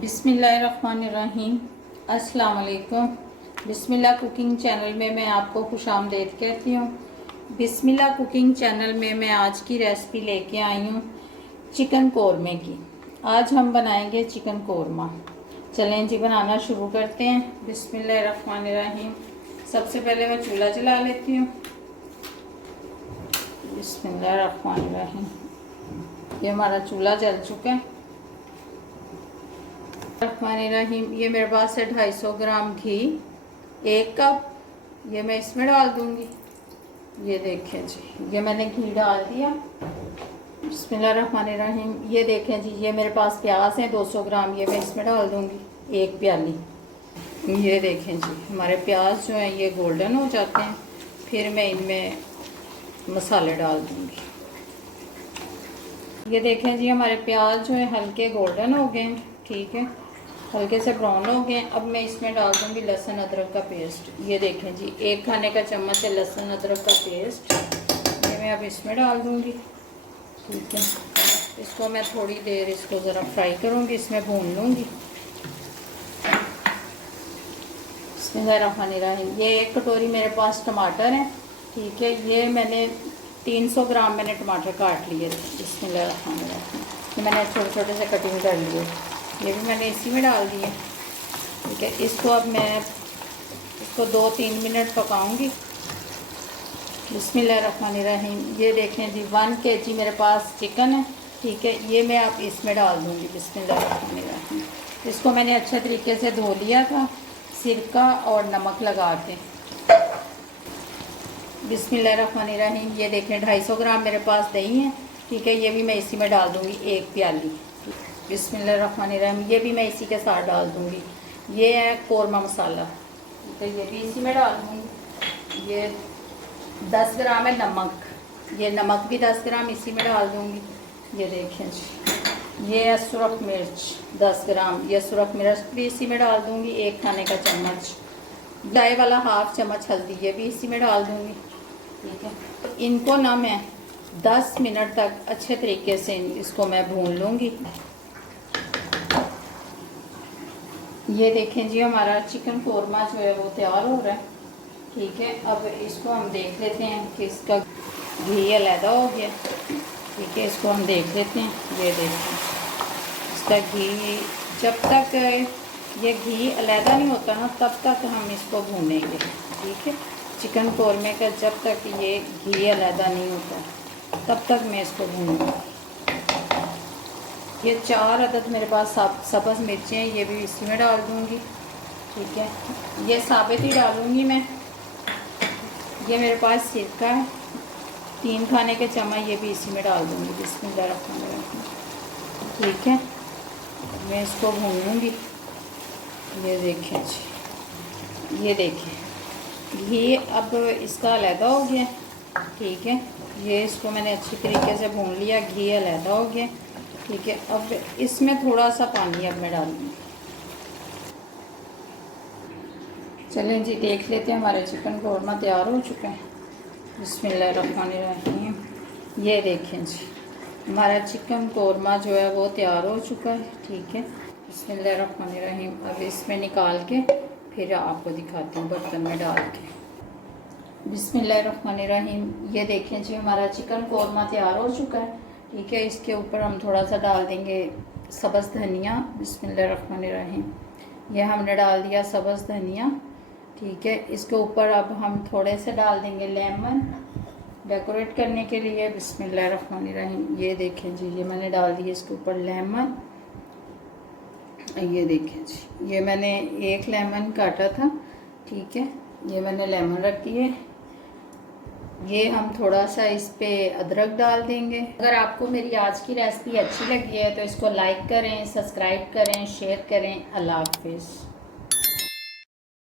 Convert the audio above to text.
बिस्मिल्लाहिर्रहमानिर्रहीम। अस्सलाम वालेकुम। बिस्मिल्लाह कुकिंग चैनल में मैं आपको खुशामदीद कहती हूँ। बिस्मिल्लाह कुकिंग चैनल में मैं आज की रेसिपी लेके आई हूँ चिकन कौरमे की। आज हम बनाएंगे चिकन कौरमा। चलें जी, बनाना शुरू करते हैं। बिस्मिल्लाहिर्रहमानिर्रहीम। सबसे पहले मैं चूल्हा जला लेती हूँ। बिस्मिल्लाहिर्रहमानिर्रहीम। ये हमारा चूल्हा जल चुका है। रहीम, ये मेरे पास है 250 ग्राम घी, 1 कप ये मैं इसमें डाल दूंगी। ये देखें जी, ये मैंने घी डाल दिया। बिस्मिल्लाहिर्रहमानिर्रहीम। ये देखें जी, ये मेरे पास प्याज है 200 ग्राम, ये मैं इसमें डाल दूंगी 1 प्याली। ये देखें जी, हमारे प्याज जो हैं ये गोल्डन हो जाते हैं, फिर मैं इनमें मसाले डाल दूंगी। ये देखें जी, हमारे प्याज जो है हल्के गोल्डन हो गए हैं, ठीक है, हल्के से ब्राउन हो गए। अब मैं इसमें डाल दूंगी लहसुन अदरक का पेस्ट। ये देखें जी, 1 खाने का चम्मच है लहसुन अदरक का पेस्ट, ये मैं अब इसमें डाल दूंगी, ठीक है। इसको मैं थोड़ी देर इसको ज़रा फ्राई करूंगी, इसमें भून लूँगी। बिस्मिल्लाहिर्रहमानिर्रहीम। ये 1 कटोरी मेरे पास टमाटर है, ठीक है। ये मैंने 300 ग्राम मैंने टमाटर काट लिए थे। बिस्मिल्लाहिर्रहमानिर्रहीम। ये मैंने छोटे छोटे से कटिंग कर लिए, ये भी मैंने इसी में डाल दिए, ठीक है। इसको अब मैं इसको 2-3 मिनट पकाऊंगी। बिस्मिल्लाहिर्रहमानिर्रहीम। ये देखें जी, 1 kg मेरे पास चिकन है, ठीक है। ये मैं अब इसमें डाल दूंगी। बिस्मिल्लाहिर्रहमानिर्रहीम। इसको मैंने अच्छे तरीके से धो लिया था सिरका और नमक लगा के। बिस्मिल्लाहिर्रहमानिर्रहीम। ये देखें 250 ग्राम मेरे पास दही है, ठीक है। ये भी मैं इसी में डाल दूंगी 1 प्याली। बिस्मिल्लाहिर्रहमानिर्रहीम। ये भी मैं इसी के साथ डाल दूंगी। ये है कौरमा मसाला, ठीक है, ये भी इसी में डाल दूंगी। ये 10 ग्राम है नमक, ये नमक भी 10 ग्राम इसी में डाल दूंगी। ये देखें जी, ये है सुरख मिर्च 10 ग्राम, ये सुरख मिर्च भी इसी में डाल दूंगी 1 खाने का चम्मच। चाय वाला 1/2 चम्मच हल्दी, ये भी इसी में डाल दूंगी, ठीक है। तो इनको ना मैं 10 मिनट तक अच्छे तरीके से इसको मैं भून लूँगी। ये देखें जी, हमारा चिकन कौरमा जो है वो तैयार हो रहा है, ठीक है। अब इसको हम देख लेते हैं कि इसका घी अलहदा हो गया, ठीक है। इसको हम देख लेते हैं। ये देखें, इसका घी जब तक ये घी अलहदा नहीं होता ना तब तक हम इसको भूनेंगे, ठीक है। चिकन कौरमे का जब तक ये घी अलहदा नहीं होता तब तक मैं इसको भूनूंगी। ये 4 अदद मेरे पास सब्ज़ मिर्चें हैं, ये भी इसी में डाल दूंगी, ठीक है। ये साबित ही डालूंगी मैं। ये मेरे पास सिरका है 3 खाने के चम्मच, ये भी इसी में डाल दूंगी। बिस्मिल्लाहिर्रहमानिर्रहीम, ठीक है। मैं इसको भून लूँगी। ये देखें जी, ये देखें घी अब इसका अलहदा हो गया, ठीक है। ये इसको मैंने अच्छी तरीके से भून लिया, घी अलहदा हो गया, ठीक है। अब इसमें थोड़ा सा पानी अब मैं डालूँगी। चलें जी, देख लेते हैं हमारे चिकन कौरमा तैयार हो चुका है। बिस्मिल्लाहिर्रहमानिर्रहीम। ये देखें जी, हमारा चिकन कौरमा जो है वो तैयार हो चुका है, ठीक है। बिस्मिल्लाहिर्रहमानिर्रहीम। अब इसमें निकाल के फिर आपको दिखाती हूँ बर्तन में डाल के। बिस्मिल्लाहिर्रहमानिर्रहीम। ये देखें जी, हमारा चिकन कौरमा तैयार हो चुका है, ठीक है। इसके ऊपर हम थोड़ा सा डाल देंगे सब्ज़ धनिया। बिस्मिल्लाहिर्रहमानिर्रहीम। ये हमने डाल दिया सब्ज़ धनिया, ठीक है। इसके ऊपर अब हम थोड़े से डाल देंगे लेमन डेकोरेट करने के लिए। बिस्मिल्लाहिर्रहमानिर्रहीम। ये देखें जी, ये मैंने डाल दिया इसके ऊपर लेमन। ये देखें जी, ये मैंने 1 लेमन काटा था, ठीक है। ये मैंने लेमन रख दिए। ये हम थोड़ा सा इस पे अदरक डाल देंगे। अगर आपको मेरी आज की रेसिपी अच्छी लगी है तो इसको लाइक करें, सब्सक्राइब करें, शेयर करें। अल्लाह हाफिज़।